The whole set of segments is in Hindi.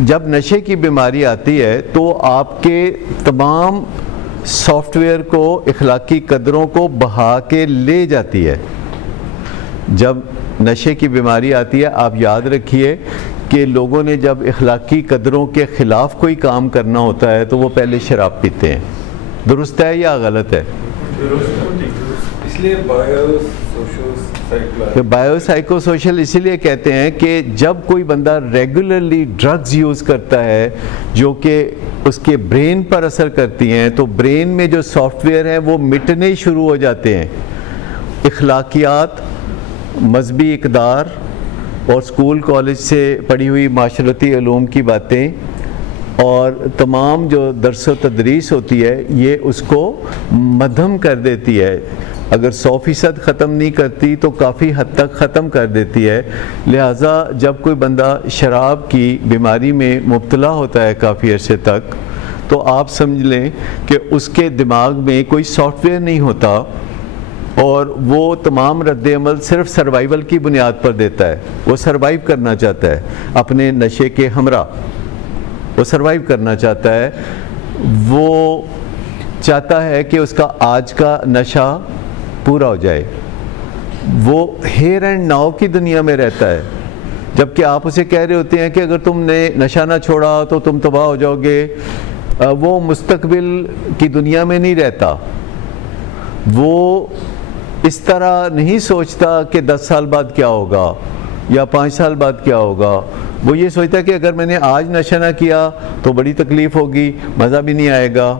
जब नशे की बीमारी आती है तो आपके तमाम सॉफ्टवेयर को, इखलाकी कदरों को बहा के ले जाती है। जब नशे की बीमारी आती है, आप याद रखिए कि लोगों ने जब इखलाकी कदरों के ख़िलाफ़ कोई काम करना होता है तो वो पहले शराब पीते हैं। दुरुस्त है या गलत है? इसलिए बायोसाइकोसोशल इसीलिए कहते हैं कि जब कोई बंदा रेगुलरली ड्रग्स यूज़ करता है जो कि उसके ब्रेन पर असर करती हैं, तो ब्रेन में जो सॉफ्टवेयर हैं वो मिटने शुरू हो जाते हैं। इखलाकियात, मजहबी इक़दार और स्कूल कॉलेज से पढ़ी हुई माशरती उलूम की बातें और तमाम जो दर्स व तदरीस होती है ये उसको मध्यम कर देती है। अगर 100% ख़त्म नहीं करती तो काफ़ी हद तक ख़त्म कर देती है। लिहाजा जब कोई बंदा शराब की बीमारी में मुब्तला होता है काफ़ी अरसे तक, तो आप समझ लें कि उसके दिमाग में कोई सॉफ्टवेयर नहीं होता और वो तमाम रद्द-ए-अमल सिर्फ सर्वाइवल की बुनियाद पर देता है। वो सर्वाइव करना चाहता है अपने नशे के हमरा, वो सर्वाइव करना चाहता है। वो चाहता है कि उसका आज का नशा पूरा हो जाए। वो हेयर एंड नाव की दुनिया में रहता है, जबकि आप उसे कह रहे होते हैं कि अगर तुमने नशा ना छोड़ा तो तुम तबाह हो जाओगे। वो मुस्तकबिल की दुनिया में नहीं रहता। वो इस तरह नहीं सोचता कि 10 साल बाद क्या होगा या 5 साल बाद क्या होगा। वो ये सोचता है कि अगर मैंने आज नशा ना किया तो बड़ी तकलीफ़ होगी, मज़ा भी नहीं आएगा।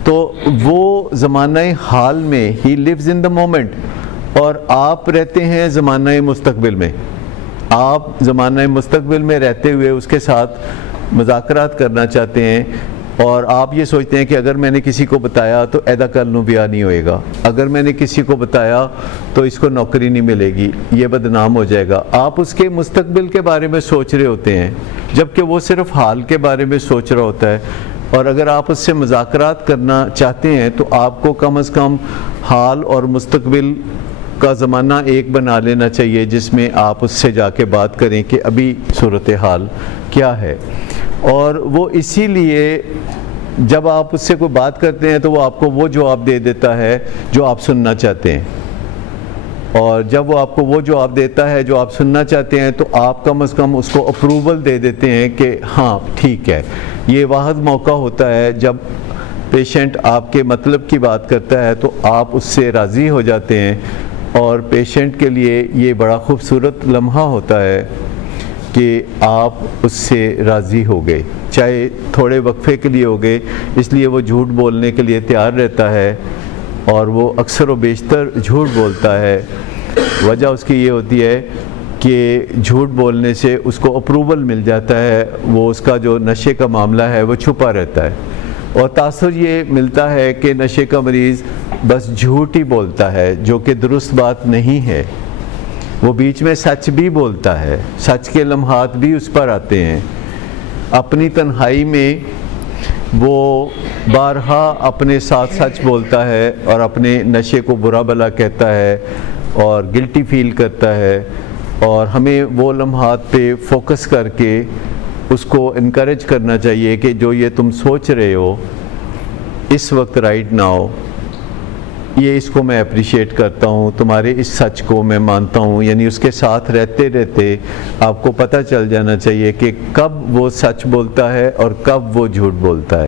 तो वो ज़माना हाल में, he lives in the moment, और आप रहते हैं ज़माना मुस्तकबिल में। आप ज़माना मुस्तकबिल में रहते हुए उसके साथ मुज़ाकरात करना चाहते हैं और आप ये सोचते हैं कि अगर मैंने किसी को बताया तो ऐदा कल नू ब्याह नहीं होएगा, अगर मैंने किसी को बताया तो इसको नौकरी नहीं मिलेगी, ये बदनाम हो जाएगा। आप उसके मुस्तकबिल के बारे में सोच रहे होते हैं जबकि वो सिर्फ हाल के बारे में सोच रहा होता है। और अगर आप उससे मुज़ाकरात करना चाहते हैं तो आपको कम से कम हाल और मुस्तकबिल का ज़माना एक बना लेना चाहिए जिसमें आप उससे जाके बात करें कि अभी सूरत हाल क्या है। और वो इसीलिए जब आप उससे कोई बात करते हैं तो वो आपको वो जवाब दे देता है जो आप सुनना चाहते हैं, और जब वो आपको वो जवाब देता है जो आप सुनना चाहते हैं तो आप कम से कम उसको अप्रूवल दे देते हैं कि हाँ ठीक है। ये वाहिद मौका होता है जब पेशेंट आपके मतलब की बात करता है तो आप उससे राज़ी हो जाते हैं, और पेशेंट के लिए ये बड़ा खूबसूरत लम्हा होता है कि आप उससे राज़ी हो गए, चाहे थोड़े वक्फे के लिए हो गए। इसलिए वो झूठ बोलने के लिए तैयार रहता है और वो अक्सर व बेशतर झूठ बोलता है। वजह उसकी ये होती है कि झूठ बोलने से उसको अप्रूवल मिल जाता है, वो उसका जो नशे का मामला है वो छुपा रहता है, और तासुर ये मिलता है कि नशे का मरीज़ बस झूठ ही बोलता है जो कि दुरुस्त बात नहीं है। वो बीच में सच भी बोलता है, सच के लम्हात भी उस पर आते हैं। अपनी तन्हाई में वो बारहा अपने साथ सच बोलता है और अपने नशे को बुरा भला कहता है और गिल्टी फील करता है, और हमें वो लम्हात पे फोकस करके उसको इनकरेज करना चाहिए कि जो ये तुम सोच रहे हो इस वक्त राइट नाउ, ये इसको मैं अप्रिशिएट करता हूँ, तुम्हारे इस सच को मैं मानता हूँ। यानी उसके साथ रहते रहते आपको पता चल जाना चाहिए कि कब वो सच बोलता है और कब वो झूठ बोलता है।